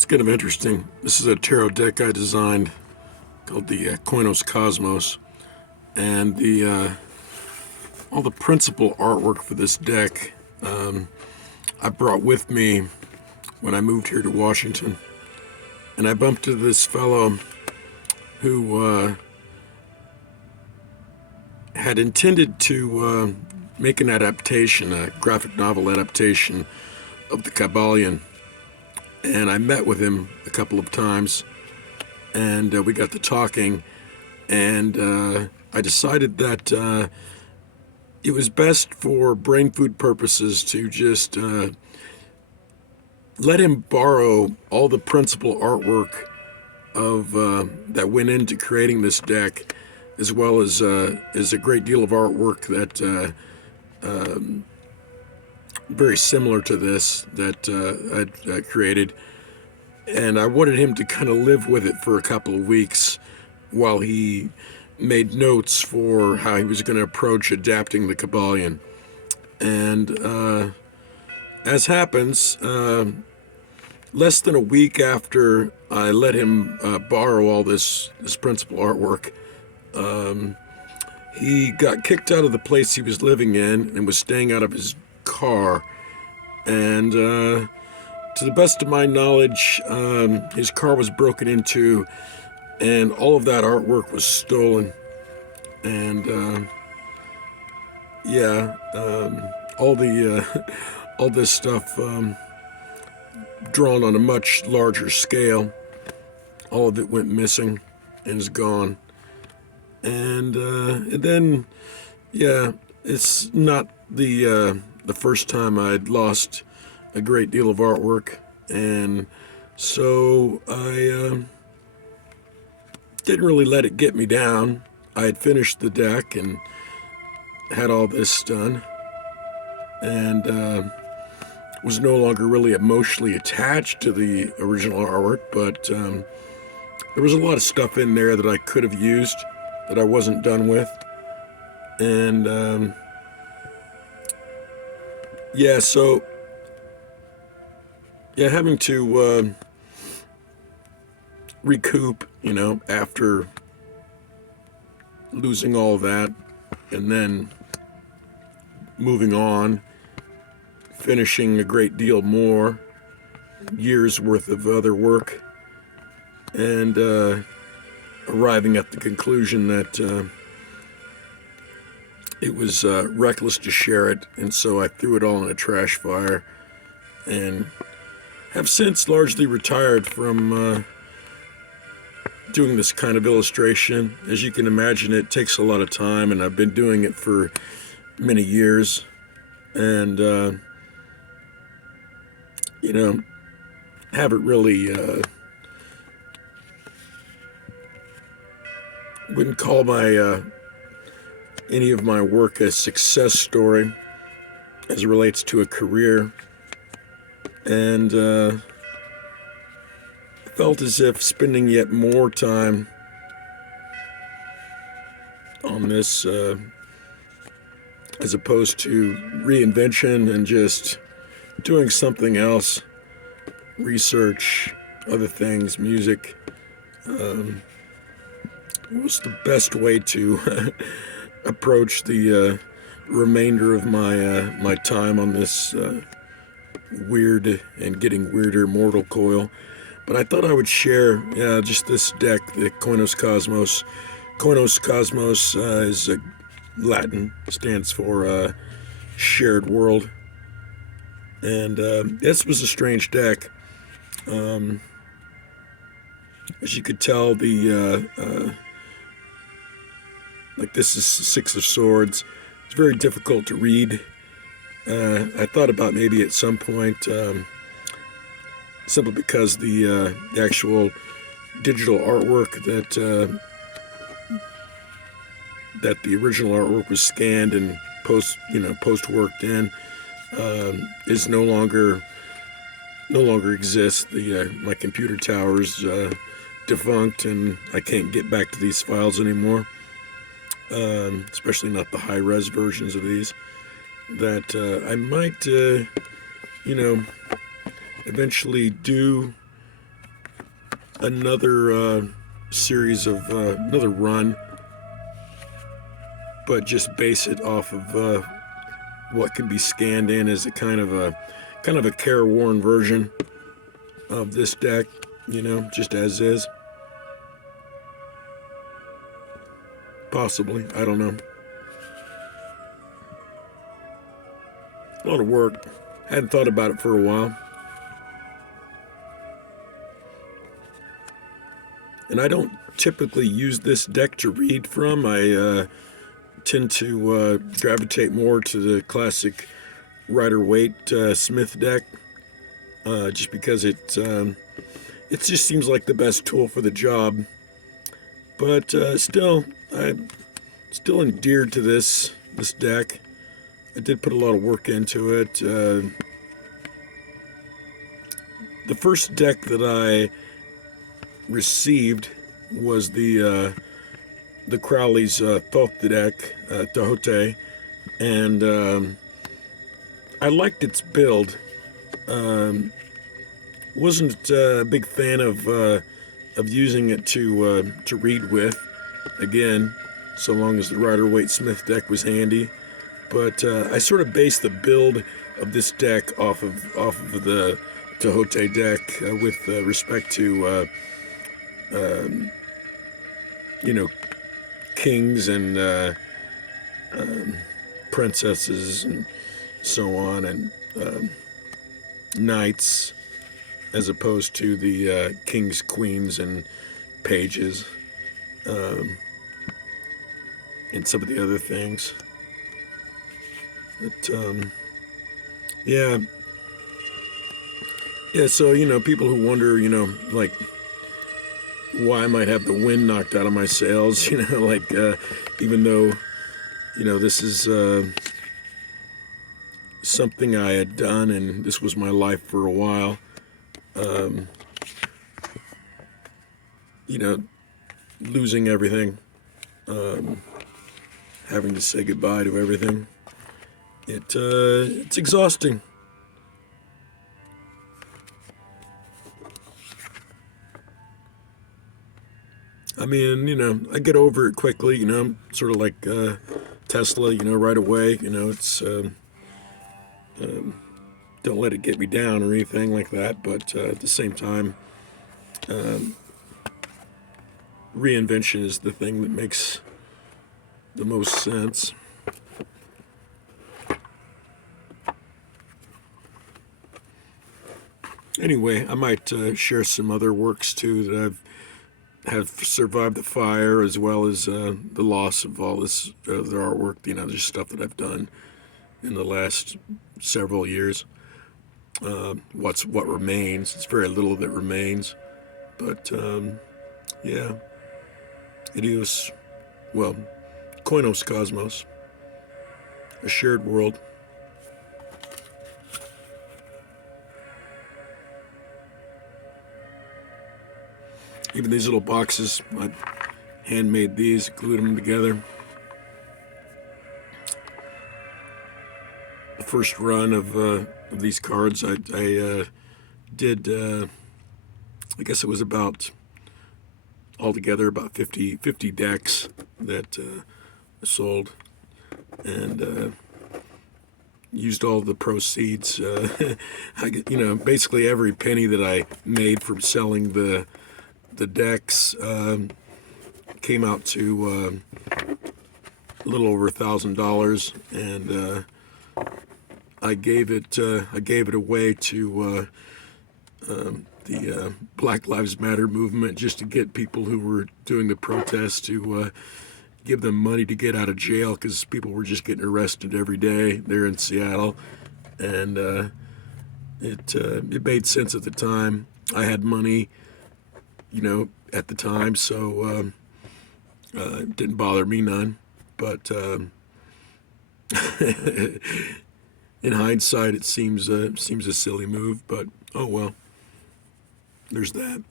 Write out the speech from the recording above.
It's kind of interesting. This is a tarot deck I designed called the Koinos Kosmos, and the all the principal artwork for this deck I brought with me when I moved here to Washington, and I bumped into this fellow who had intended to make an adaptation, a graphic novel adaptation of the Kabbalion. And I met with him a couple of times, and we got to talking, and I decided that it was best for brain food purposes to just let him borrow all the principal artwork of that went into creating this deck, as well as a great deal of artwork that very similar to this that I'd created, and I wanted him to kind of live with it for a couple of weeks while he made notes for how he was going to approach adapting the Kabbalion. And as happens, less than a week after I let him borrow all this principal artwork, he got kicked out of the place he was living in and was staying out of his car, and to the best of my knowledge, his car was broken into and all of that artwork was stolen. And all all this stuff drawn on a much larger scale, all of it went missing and is gone. And then it's not the first time I'd lost a great deal of artwork, and so I didn't really let it get me down. I had finished the deck and had all this done, and was no longer really emotionally attached to the original artwork, but there was a lot of stuff in there that I could have used that I wasn't done with. And having to recoup, after losing all that, and then moving on, finishing a great deal more, years worth of other work, and arriving at the conclusion that it was reckless to share it, and so I threw it all in a trash fire, and have since largely retired from doing this kind of illustration. As you can imagine, it takes a lot of time, and I've been doing it for many years, and haven't really wouldn't call my any of my work a success story as it relates to a career, and felt as if spending yet more time on this as opposed to reinvention and just doing something else, research, other things, music, was the best way to approach the remainder of my time on this weird and getting weirder mortal coil. But I thought I would share just this deck, the Koinos Kosmos. Koinos Kosmos is Latin, stands for shared world. And this was a strange deck. As you could tell, this is Six of Swords. It's very difficult to read. I thought about maybe at some point, simply because the actual digital artwork that the original artwork was scanned and post worked in is no longer exists. My computer tower's defunct, and I can't get back to these files anymore. Especially not the high-res versions of these. That I might, eventually do another series of another run, but just base it off of what can be scanned in as a kind of a careworn version of this deck, just as is. Possibly, I don't know. A lot of work. Hadn't thought about it for a while. And I don't typically use this deck to read from. I tend to gravitate more to the classic Rider-Waite Smith deck, just because it just seems like the best tool for the job. But still, I'm still endeared to this deck. I did put a lot of work into it. The first deck that I received was the Crowley's Thoth deck, Tahote, and I liked its build. Wasn't a big fan of using it to read with. Again, so long as the Rider-Waite Smith deck was handy. But I sort of based the build of this deck off of the Tahote deck with respect to kings and princesses and so on, and knights, as opposed to the kings, queens, and pages, and some of the other things. But yeah. So people who wonder, like, why I might have the wind knocked out of my sails, like, even though, this is something I had done, and this was my life for a while. Losing everything, having to say goodbye to everything. It's exhausting. I mean, I get over it quickly, I'm sort of like Tesla, right away, it's, don't let it get me down or anything like that, but at the same time, reinvention is the thing that makes the most sense. Anyway, I might share some other works too that have survived the fire, as well as the loss of all this their artwork. Just stuff that I've done in the last several years. What remains? It's very little that remains, but yeah. Koinos Kosmos, a shared world. Even these little boxes, I handmade these, glued them together. The first run of these cards, I did, I guess it was altogether about 50 decks that I sold, and used all the proceeds. Basically every penny that I made from selling the decks came out to a little over $1,000, and I gave it away to the Black Lives Matter movement, just to get people who were doing the protests to give them money to get out of jail, because people were just getting arrested every day there in Seattle, and it made sense at the time. I had money, at the time, so it didn't bother me none. But in hindsight, it seems a silly move, but oh well. There's that.